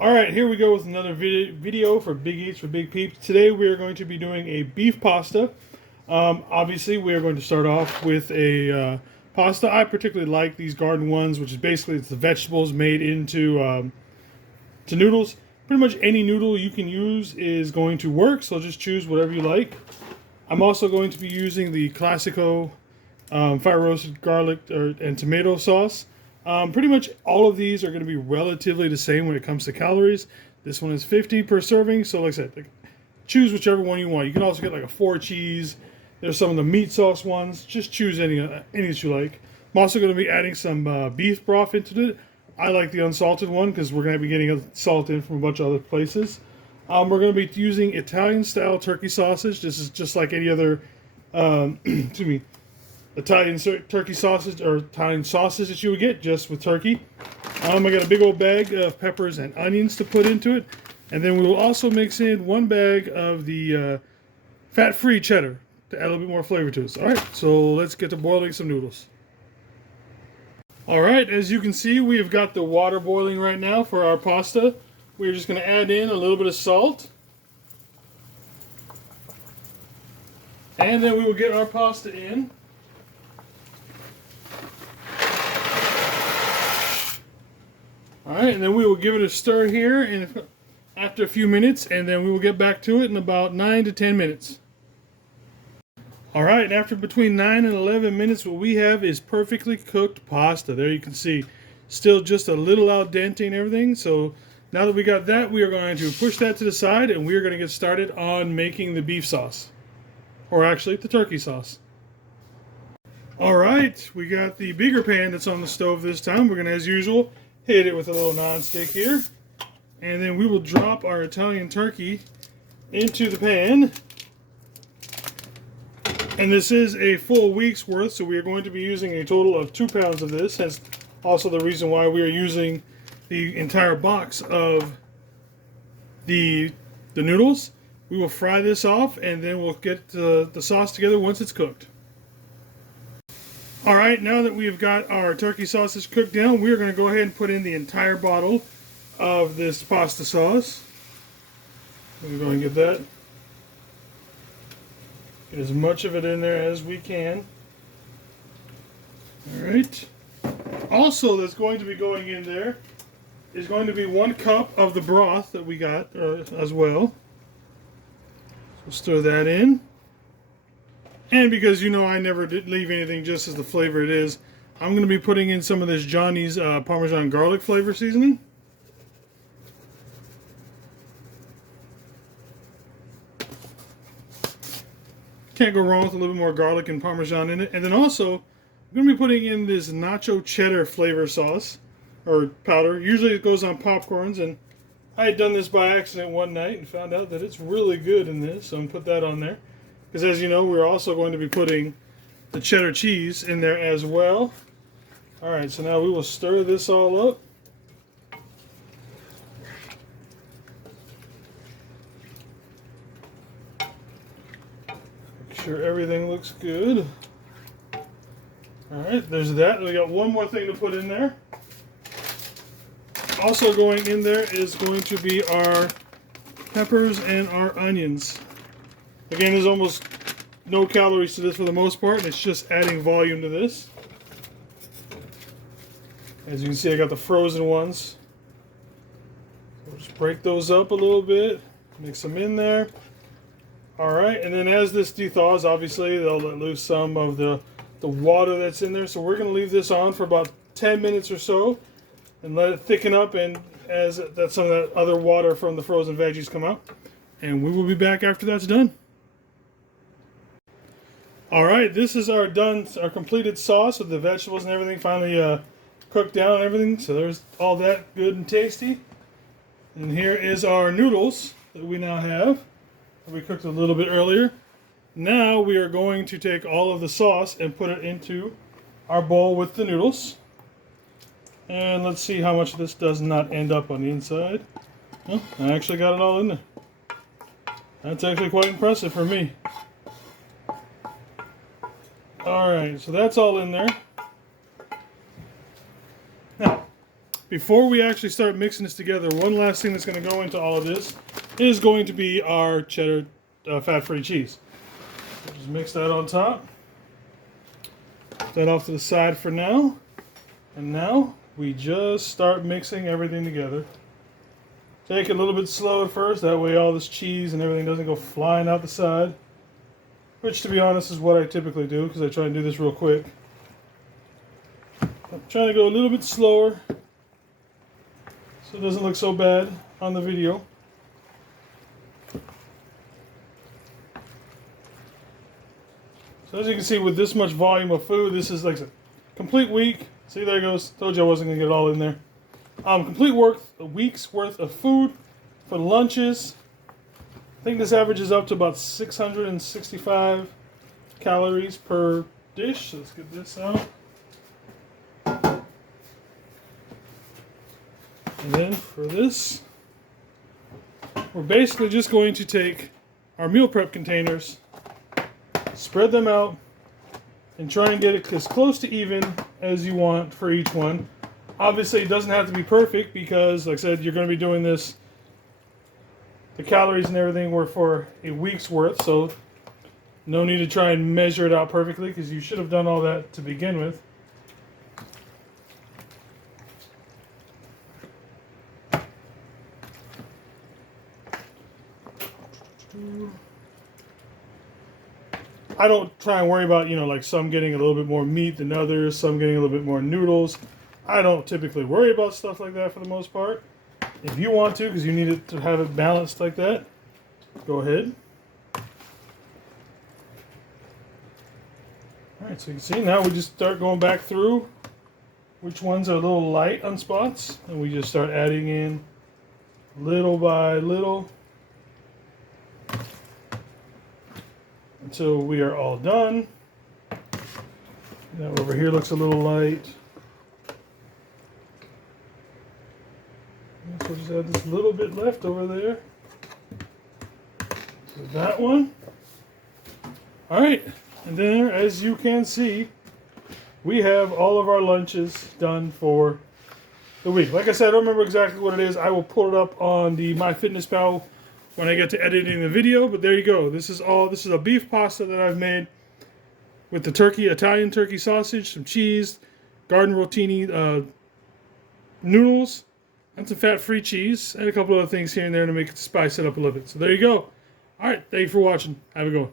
Alright, here we go with another video for Big Eats for Big Peeps. Today we are going to be doing a beef pasta. Obviously, we are going to start off with a pasta. I particularly like these garden ones, which is basically it's the vegetables made into to noodles. Pretty much any noodle you can use is going to work, so just choose whatever you like. I'm also going to be using the Classico fire roasted garlic and tomato sauce. Pretty much all of these are going to be relatively the same when it comes to calories. This one is 50 per serving, so like I said, choose whichever one you want. You can also get like a 4 cheese. There's some of the meat sauce ones. Just choose any that you like. I'm also going to be adding some beef broth into it. I like the unsalted one because we're going to be getting salt in from a bunch of other places. We're going to be using Italian-style turkey sausage. This is just like any other, excuse me, Italian turkey sausage or Italian sausage that you would get just with turkey. I got a big old bag of peppers and onions to put into it. And then we will also mix in 1 bag of the fat-free cheddar to add a little bit more flavor to it. Alright, so let's get to boiling some noodles. Alright, as you can see, we have got the water boiling right now for our pasta. We're just going to add in a little bit of salt. And then we will get our pasta in. Alright, and then we will give it a stir here after a few minutes, and then we will get back to it in about 9 to 10 minutes. Alright, and after between 9 and 11 minutes, what we have is perfectly cooked pasta. There you can see, still just a little al dente and everything. So now that we got that, we are going to push that to the side, and we are going to get started on making the beef sauce. Or actually, the turkey sauce. Alright, we got the bigger pan that's on the stove this time. We're going to, as usual, hit it with a little non-stick here. And then we will drop our Italian turkey into the pan. And this is a full week's worth, so we are going to be using a total of 2 pounds of this. That's also the reason why we are using the entire box of the noodles. We will fry this off, and then we'll get the sauce together once it's cooked. Alright, now that we've got our turkey sausage cooked down, we're going to go ahead and put in the entire bottle of this pasta sauce. We're going to get that. Get as much of it in there as we can. Alright. Also, that's going to be going in there is going to be 1 cup of the broth that we got as well. So stir that in. And because you know I never did leave anything just as the flavor it is, I'm going to be putting in some of this Johnny's Parmesan garlic flavor seasoning. Can't go wrong with a little bit more garlic and Parmesan in it. And then also, I'm going to be putting in this nacho cheddar flavor sauce, or powder. Usually it goes on popcorns, and I had done this by accident one night and found out that it's really good in this, so I'm going to put that on there. Because as you know, we're also going to be putting the cheddar cheese in there as well. Alright, so now we will stir this all up. Make sure everything looks good. Alright, there's that. We got one more thing to put in there. Also going in there is going to be our peppers and our onions. Again, there's almost no calories to this for the most part, and it's just adding volume to this. As you can see, I got the frozen ones. We'll just break those up a little bit, mix them in there. Alright, and then as this dethaws, obviously, they'll let loose some of the water that's in there. So we're going to leave this on for about 10 minutes or so and let it thicken up, and as some of that other water from the frozen veggies come out. And we will be back after that's done. Alright, this is our completed sauce with the vegetables and everything finally cooked down and everything. So there's all that good and tasty. And here is our noodles that we now have. We cooked a little bit earlier. Now we are going to take all of the sauce and put it into our bowl with the noodles. And let's see how much of this does not end up on the inside. Well, I actually got it all in there. That's actually quite impressive for me. Alright, so that's all in there. Now, before we actually start mixing this together, one last thing that's going to go into all of this is going to be our cheddar fat-free cheese. So just mix that on top. Put that off to the side for now. And now we just start mixing everything together. Take it a little bit slow at first, that way all this cheese and everything doesn't go flying out the side. Which, to be honest, is what I typically do, because I try and do this real quick. I'm trying to go a little bit slower, so it doesn't look so bad on the video. So as you can see, with this much volume of food, this is like a complete week. See, there it goes. Told you I wasn't going to get it all in there. A week's worth of food for lunches. I think this averages up to about 665 calories per dish. So let's get this out. And then for this, we're basically just going to take our meal prep containers, spread them out, and try and get it as close to even as you want for each one. Obviously, it doesn't have to be perfect because, like I said, you're going to be doing this. The calories and everything were for a week's worth, so no need to try and measure it out perfectly because you should have done all that to begin with. I don't try and worry about, like some getting a little bit more meat than others, some getting a little bit more noodles. I don't typically worry about stuff like that for the most part. If you want to, because you need it to have it balanced like that, go ahead. Alright, so you can see now we just start going back through which ones are a little light on spots, and we just start adding in little by little until we are all done. Now over here looks a little light. So we'll just add this little bit left over there. So that one. Alright, and then as you can see, we have all of our lunches done for the week. Like I said, I don't remember exactly what it is. I will pull it up on the MyFitnessPal when I get to editing the video, but there you go. This is a beef pasta that I've made with the Italian turkey sausage, some cheese, garden rotini noodles, and some fat-free cheese, and a couple other things here and there to make it spice it up a little bit. So there you go. All right, thank you for watching. Have a good one.